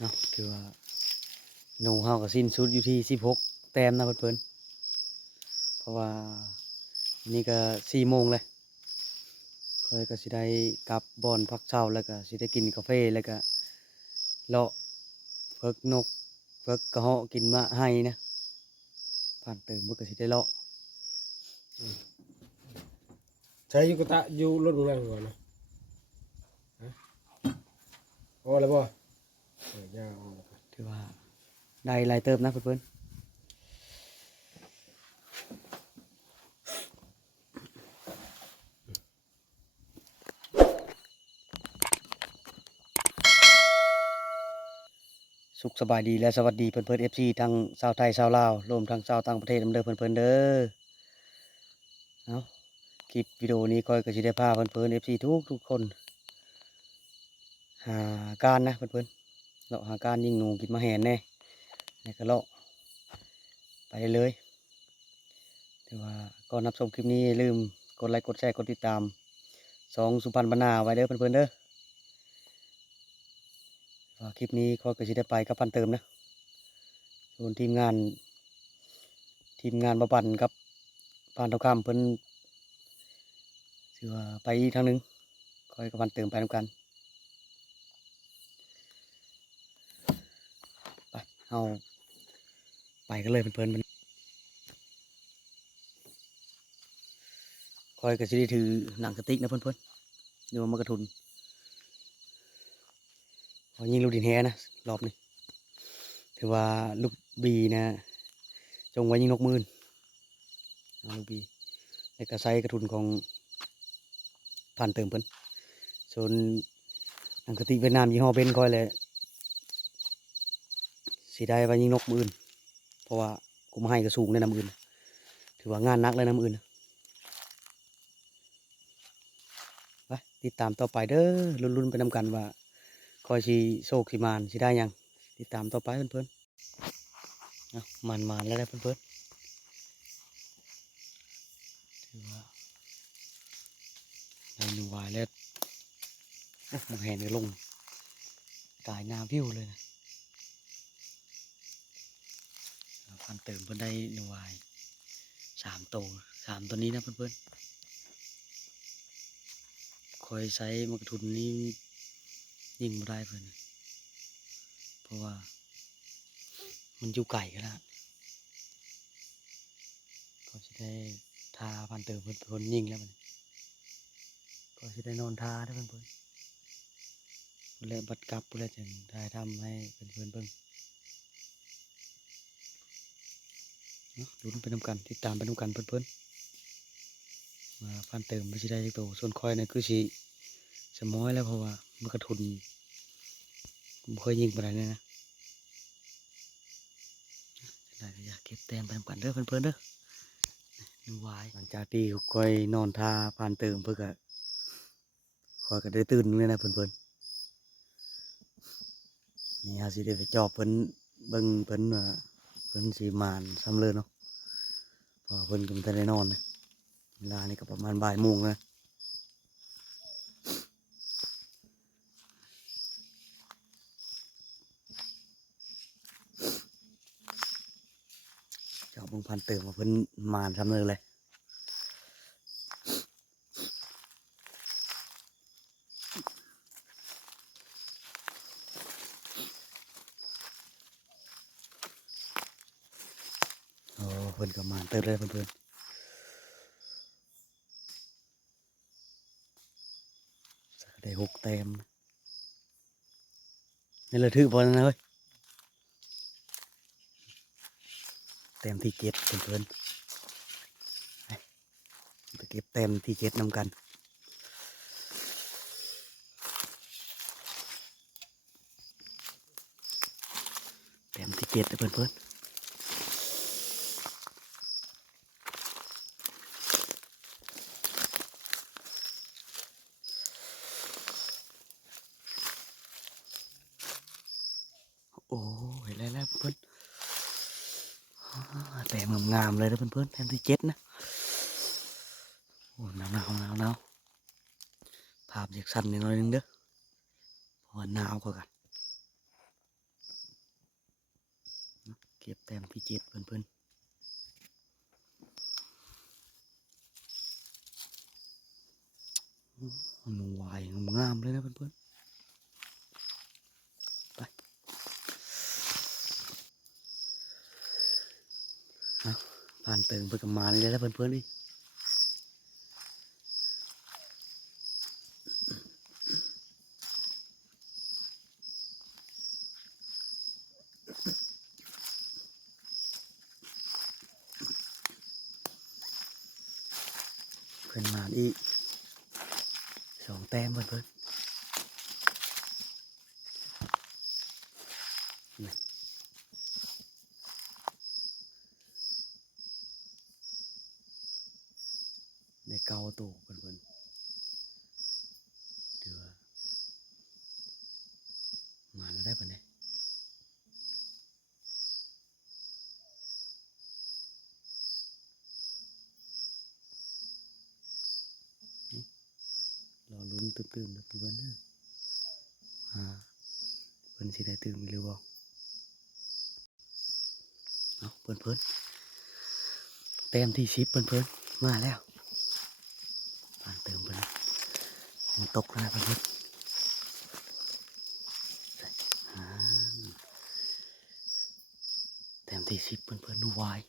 เนาะคือว่าหนูเฮาก็สิ้นสุดอยู่ที่สิบหกแต้มนะเพิ่อนๆเพราะว่านี่ก็สี่โมงเลยค่อยก็สิได้กลับบอนพักเช้าแล้วก็สิได้กินกาแฟแล้วก็เลาะเพิกนกเพิกกระเหาะกินมะให้นะผ่านเติมเพิ่นก็สิได้เลาะใช้ยุกตะยูรถโรงแรมก่อนนะฮะพอแล้วบ่ เออยาวแล้วกันถือว่าได้หลายเติมนะเพื่อนๆ สุขสบายดีและสวัสดีเพื่อนเพื่อนเอฟซีทั้งชาวไทยชาวลาวรวมทั้งชาวต่างประเทศนำเด้อเพื่อนเพื่อนๆเด้อเอาคลิปวิดีโอนี้ก็จะได้พาเพื่อนเพื่อนเอฟซีทุกทุกคน หาการนะเพื่อนเพื่อนๆ เลาะหาการยิงหนูกินมาแหนแน่แล้วก็เลาะไปเลยแต่ว่าก่อนรับชมคลิปนี้ลืมกดไลค์กดแชร์กดติดตามสองสุพรรณบรรณาไว้เด้อเพื่อนๆเด้อคลิปนี้ก็ก็จะได้ไปกับพันเติมนะส่วนทีมงานทีมงานบำบันกับปานเทาคำเพิ่นถือว่าไปอีกทางนึงคอยกับพันเติมไปนำกัน ไป เอาไปกันเลยเพื่อนๆมันคอยกับสิดถือหนังกระติกนะเพื่อนๆเดี๋ยวมากระทุนพอยิงลูกดินแฮนะรอบนี้ถือว่าลูกบีนะจงไว้ยิงนกมืนเอาลูกบีแล้วก็ใส่กระทุนของผ่านเติมเพิ่อนส่วนหนังกระติกเวียดนามยี่ห้อเบนคอยเลย สีได้ไปยิงนกมืออื่น เพราะว่ากูมาให้กระสูงในน้ำอื่น ถือว่างานนักเลยน้ำอื่นไปติดตามต่อไปเด้อลุ้นๆไปนำกันว่าคอยสีโศกสีมานสีได้ยัง ติดตามต่อไปเพื่อนๆมันมานแล้วได้เพื่อนๆถือว่าในหนูวายแล้วมองเห็นลยลงกายน้าวิวเลยนะ พันเติมเพื่อนได้หน่วยสามตัวสามตัวนี้นะเพื่อนๆคอยใช้มากทุนนี้ยิงไม่ได้เพื่อนเพราะว่า มันอยู่ไก่กันแล้วก็จะได้ทาพันเติมเพื่อนเพื่อนยิงแล้วมันก็จะได้นอนทาได้เพื่อนเพื่อนเพื่อนบัดกับเพื่อนจึงได้ทำให้เพื่อนเพื่อนๆเบิ่ง เนาะ ลุ้นไปนำกันติดตามไปนำกันเพื่อนๆมาพันเติมไม่ใช่ได้จักโตส่วนคอยนะคือสีสมอยแล้วเพราะว่ามันกระทุนผมเคยยิงไปไหนเนี่ยนะได้อยากเก็บแต้มไปนำกันเด้อเพื่อนๆเด้อดูวายหลังจากที่คอยนอนท่าพันเติมเพื่อก็คอยก็ได้ตื่นเลยนะเพื่อนๆนี่ฮะสิได้ไปจอบเพิ่นเบิ่งเพิ่นว่า เพิ่นสีมานซ้ำเลยเนาะพอเพิ่นก็มันได้นอนนะเวลานี่ก็ประมาณบ่ายโมงนะเจ้าบิ่งพันเติมมาเพิ่นมานซ้ำเลยเลยโอ้เพิ่นก็มานเติมเลยเพื่อนๆได้หกแต้มนี่เลยถือบอลนะเฮ้ยแต้มที่เจ็ดเพื่อนๆไปเก็บแต้มที่เจ็ดนำกันแต้มที่เจ็ดนเพื่อนๆ โอ้ยแล้วแล้วเพื่อนแต่งามๆเลยนะเพื่อนๆแทนที่เจ็ดนะโอ้หนาวหนาวหนาวหนาวภาพจากสั้นนิดหน่อยนึงเด้อเพราะว่าหนาวกว่ากันเก็บแต้มที่เจ็ดเพื่อนๆอืมมันวายงามเลยนะเพื่อนๆไปเอา ผ่านเติงเพื่อนกับมาเลยแล้วเพื่อนๆดิ เพื่อนมาอีกสองแต้มเพื่อนเพื่อนนี่ในเกาตูเพื่อนเพื่อนเดือมาแล้ว ได้ปะเนี่ยรอลุ้นตื่นๆนะเพื่อนๆเด้อมาเพื่อนสิได้ตื่นหรือเปล่าเอาเพื่อนเพื่อนๆแต้มที่สิบเพื่อนเพื่อนมาแล้วผ่านเติมเพื่อนมันตกแล้วเพื่อนเพื่อนใส่อ่าแต้ มที่สิบเพื่อนเพื่อนๆดูวาย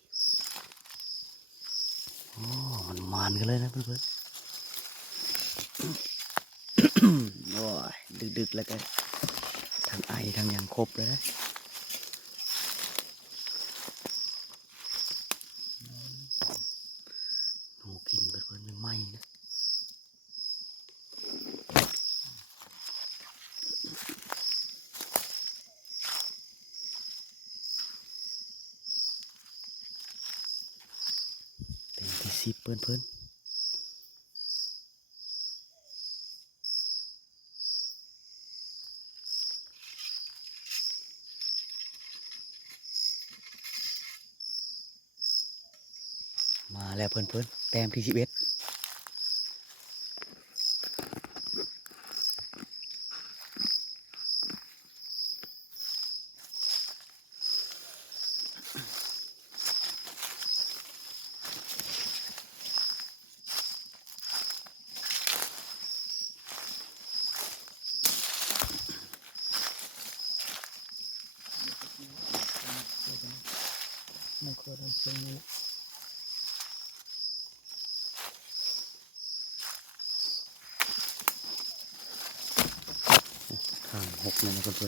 โอ้มันมานกันเลยนะเพื่อนเพื่อนๆโอ้ยดึกๆแล้วกันทั้งไอทั้งยังครบเลยนะหนูกินเพื่อนๆไม่ไหมนะ สิบเพื่อนเพื่อนมาแล้วเพื่อนเพื่อนแต้มที่สิบเอ็ด ข้างหกเลยนะเพื่อนเพื่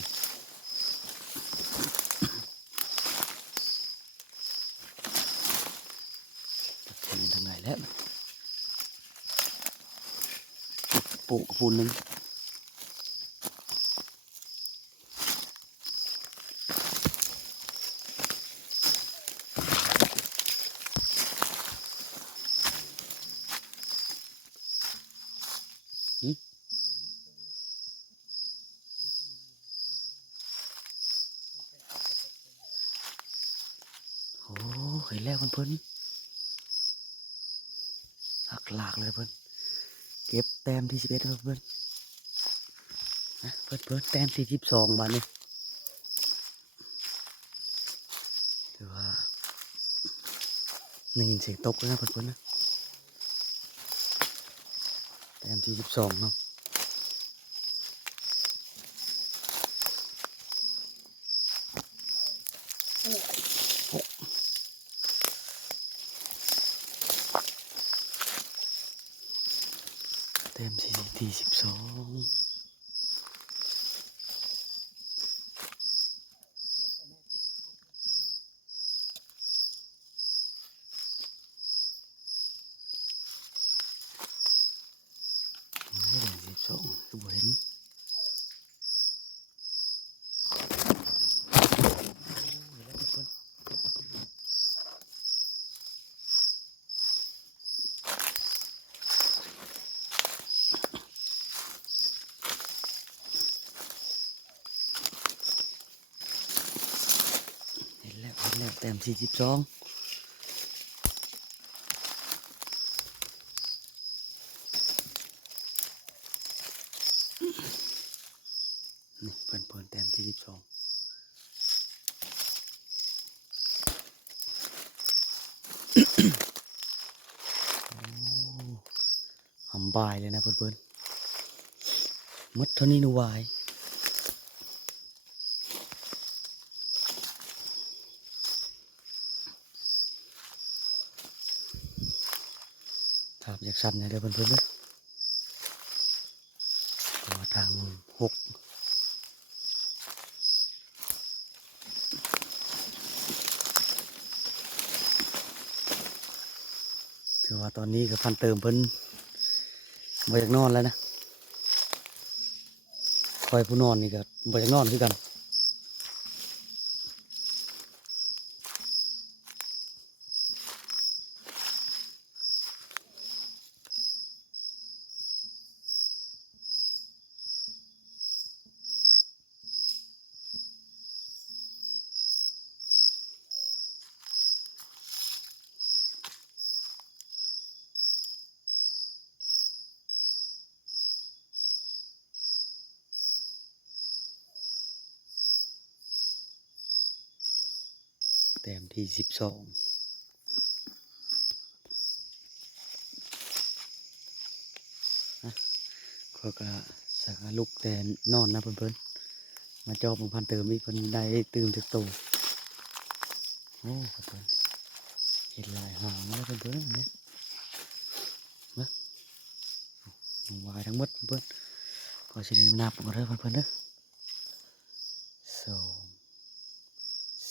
อนทางไหนแล้วปลูกกระพูนหนึงโอ้เห็น แล้วเพื่อนๆหักหลากเลยเพื่อนเก็บแต้มที่สิบเอ็ดเพื่อนเพื่อนะเพื่อนเพื่อนแต้มที่สิบสองบาทนี่ถือว่าได้ยินเสียงตกแล้วนะเพื่อนเพื่อนๆนะแต้มที่สิบสองเนาะ เต็มที่ที่สิบสองไม่ได้สิบสองคือบ่เห็นโอ้ยแล้วเพิ่นเห็นแล้วเห็นแล้วเต็ม สี่สิบสองนี่เพิ่นเพิ่นเต็มที่สิบสองหำบายเลยนะเพื่อนๆหมดเท่านี้นูวาย ถามจากสั้นนะเด้อเพื่อนๆเด้อตัวทางหกถือว่าตอนนี้ก็พันเติมเพิ่นมาจากนอนแล้วนะคอยผู้นอนนี่ก็มาจากนอนคือกัน แต้มที่สิบสองก็ก็สักลุกแต่นอนนะเพื่อนๆมาจอบองพันเติมอีกเพิ่นได้ตื่นจากตูโอ้เพื่อนเห็นลายหางแล้วเพื่อนๆอันนี้มาหนูวายทั้งหมดเพื่อนๆก็สิได้นับกันเด้เพื่อนๆเด้อสอง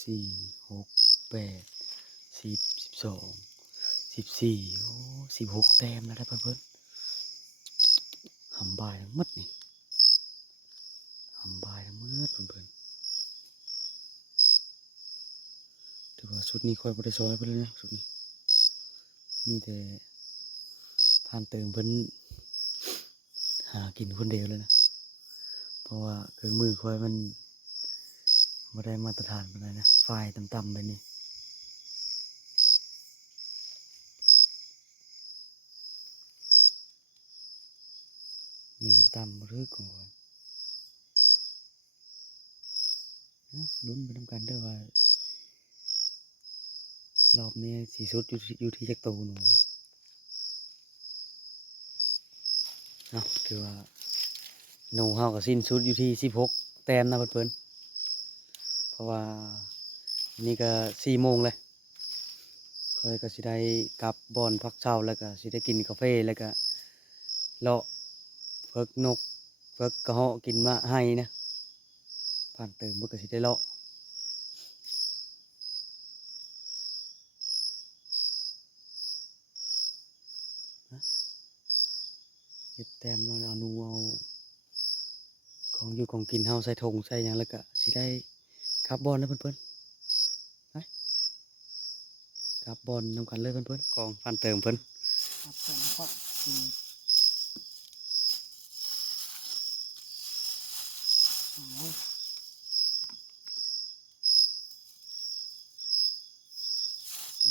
สี่หก แปดสิบสิบสองสิบสี่โอ้สิบหกแต้มแล้วได้เพื่อนๆหำบายทั้งหมดนี่ทำบายทั้งมืดเพื่อนๆถือว่าชุดนี้คอยบริซอยไปเลยนะชุดนี้มีแต่ผ่านเติมเพิ่นหากินคนเดียวเลยนะ เพราะว่าเครื่องมือคอยมันไม่ได้มาตรฐานปานใดนะ ไฟต่ำๆไปนี่ มีต่ำหรือก่อนเอ้าลุ้นไปทำกันเด้อว่ารอบนี้สีสุดอยู่ที่อยู่ที่จักรตูหนูเนาะคือว่าหนูเฮากับสิ้นสุดอยู่ที่สิบหกแต้มนะเพื่อนๆเพราะว่านี่ก็สี่โมงเลยค่อยก็สิได้กลับบอนพักเช้าแล้วก็สิได้กินกาแฟแล้วก็เลาะ เพิกนกเพิกกระเหาะกินมะให้นะผ่านเติมมันก็สิได้เลาะนะเก็บแต้มมาเอานูเอาของอยู่ของกินเฮาใส่ธงใส่หยังแล้วก็สิได้ขับบอลนะเพื่อนๆไปขับบอลนำกันเลยเพื่อนๆกองผ่านเติมเพื่อน ครับผมก็อืมสองส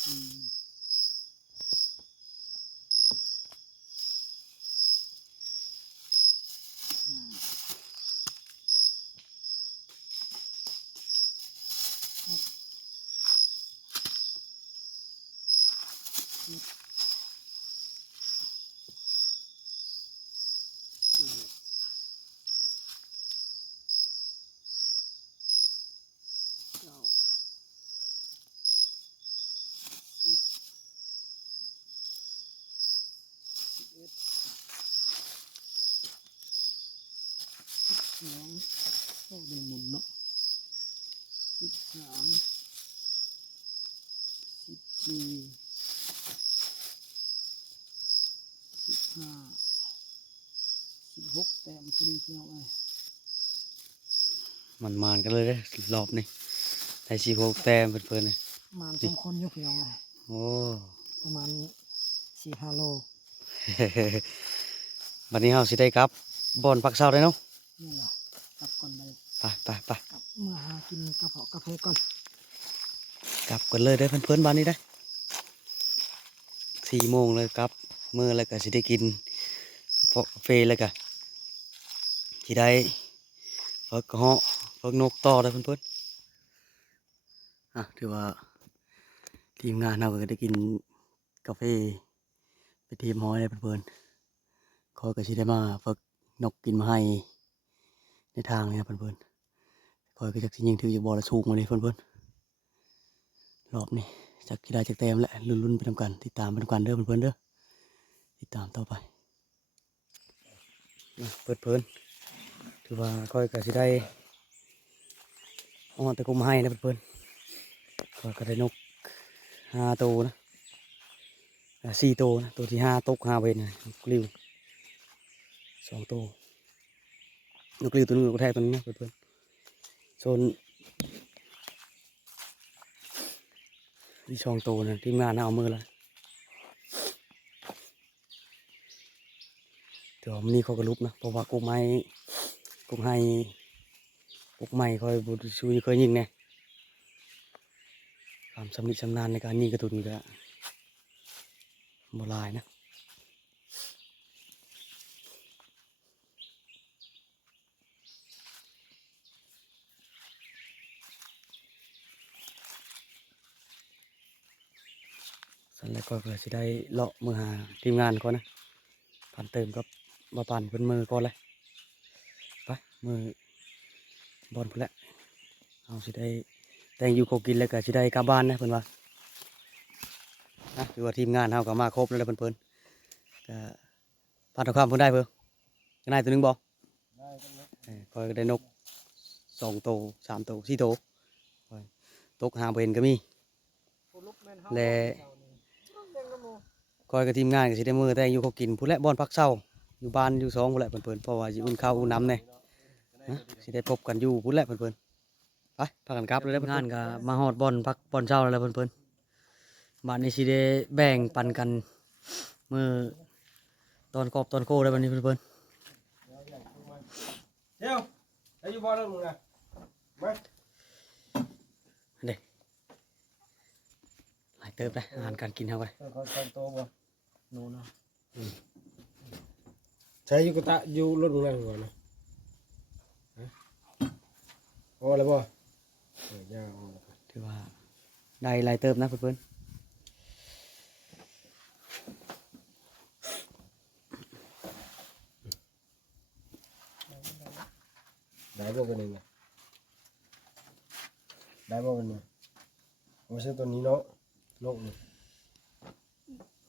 าม สี่ห้าแปดเก้าสิบสิบเอ็ดสิบสอง โอ้เป็นหมุนเนาะสิบสามสิบสี่สิบห้าสิบหกแต้มพอดีเพียงไอ้มันมานๆกันเลยเด้อรอบนี้ได้สิบหกแต้มเพื่อนๆเลยประมาณสองคนอยู่เพียงไอ้โอ้ประมาณสี่ห้าโลวันนี้เฮาสิได้ครับบอลพักเช้าได้เนาะนี่แหละกลับก่อนไป ไปไปไปกลับเมื่อหากินกระเพาะกาแฟก่อน กลับกันเลยได้อเพื่อนๆบ้านนี้ได้สี่โมงเลยกลับเมื่อแล้วก็สิได้กินกาแฟแล้วก็สิได้เฟิกกระเหาะเฟิกนกต่อได้อเพื่อนๆอะถือว่าทีมงานเราก็ได้กินกาแฟไปทีมห้อยได้เพื่อนๆคอยก็สิได้มาฝึกนกกินมาให้ในทางนี้นะเพื่อนๆค อยก็จะยิงถืออยู่บอละสูงมาเลยเพื่อนๆรอบนี้จากกีฬาจากเต็มแหละลุ้นๆไปทำกันติดตามไปทำกันเด้อเพื่อนๆเด้อติดตามต่อไปเปิดเพลินถือว่าคอยก็สิได้เอาตะกุมให้นะเพื่อนๆคอยก็ได้นกห้าตัวนะอ่าสี่ตัวนะตัวที่ห้าตกห้าเวนนะนกลิวสองตัวนกกลิวตัวนึงนกกระแทกตัวนึงนะเพื่อนๆ ส่วนที่สองโตนะทีมงานนะเอามือแล้วเดี๋ยวมันนี่เขากระลุบนะเพราะว่ากุ๊กไม้กุ๊กให้กุ๊กไม้คอยบุตรชูเคยยิงเนี่ยความสำนิชำนาญในการยิงกระตุนก็โบราณนะ สันแล้วก็ก็สิได้เลาะมือหาทีมงานก่อนนะผ่านเติมกับมาปั่นเป็นมือก่อนเลยไปมือบอลพุ่นแหละเอาสิได้แต่งอยู่เขากินแล้วก็สิได้กลับบ้านนะเพิ่นว่านะคือว่าทีมงานเฮาก็มาครบแล้วแหละเพิ่นๆก็ผ่านทุกความเพิ่นได้เพิ่นก็นายตัวหนึงบ่เออคอยก็ได้นกสองโตวสามโตวสี่โตวข้อยตกหาบ่เห็นก็มีและ คอยกับทีมงานก็สิได้มือแต่งอยู่เขากินผู้นแหละบอนพักเศร้าอยู่บ้านอยู่สองผู้นแหละเพิ่นๆเพราะว่าสิอุ่นข้าวอุ่นน้ำเนี่ยนะสิได้พบกันอยู่ผู้นแหละเพิ่นๆไปพากันกลับเลยแล้วงานก็มาฮอดบอนพักบอนเช้าแล้วแหละเพิ่นๆบ้านนี้สิได้แบ่งปันกันมือตอนกอบตอนโคได้บัดนี้เพิ่นเดี๋ยวไอ้อยู่บ่อแล้วมึงนะมาๆเด้หลายเติบเลยอาหารการกินเฮาไปเขาตอนโตบ่โน่นนะใช้อยู่กระตะอยู่รถมึงนั่งก่อนนะฮะโอ้แล้วบ่เออย่าเอาแล้วกันถือว่าได้หลายเติบนะเพิ่นๆได้บ่กันเองนะได้บ่กันเนี่ยไม่ใช่ตัวนี้เนาะนกนี่สามจะโตขึ้นทุกวันนะสิบห้าบ่สิบห้าสองสี่หกแปดสิบสองเต็มเลยโอ้ยเต็มกับนี้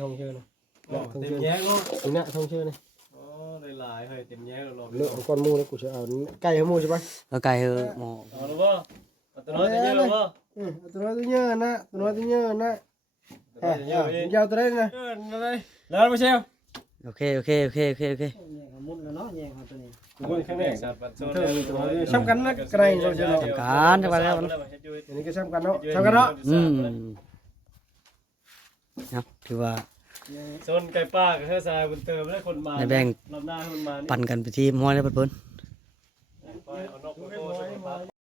ท่องเชื่อนะโอ้เต็มแย้งเนาะนี่นะท่องเชื่อนะโอ้ห ลายๆเฮ้ยเต็มแย้งแล้วรอบเลือกของก้อนหมูแล้วกูจะเอาไก่ของหมูใช่ปะแล้วไก่เฮอหมอเอาแล้วบ่เอาตัวน้อยตัวเยอะแล้วบ่อืมเอาตัวน้อยตัวเยอะนะตัวน้อยตัวเยอะนะตัวเอ้น้อยยตัวเยอะเองยาวตัวได้นะเออนั่นเลยแล้วไม่ใช่โอเคโอเคโอเคโอเคโอเคแยงเขามุดแล้วเนาะแยงเขาตัวนี้กูเบิ่งข้างในสัตว์ปัดโซนเธอมีตัวนี้ซ้ำกันนะไกลเราจะเนาะสำคัญใช่ปะแล้วอันนี้ก็ซ้ำกันเนาะซ้ำกันเนาะอืมครับถือว่า โซนไก่ป้ากับเฮือทรายบนเติมแล้วคนมาในแบ่งรอบหน้าคนมานี่ปั่นกันไปทีมห้อยแล้วเพิ่นไปเอานกโตๆ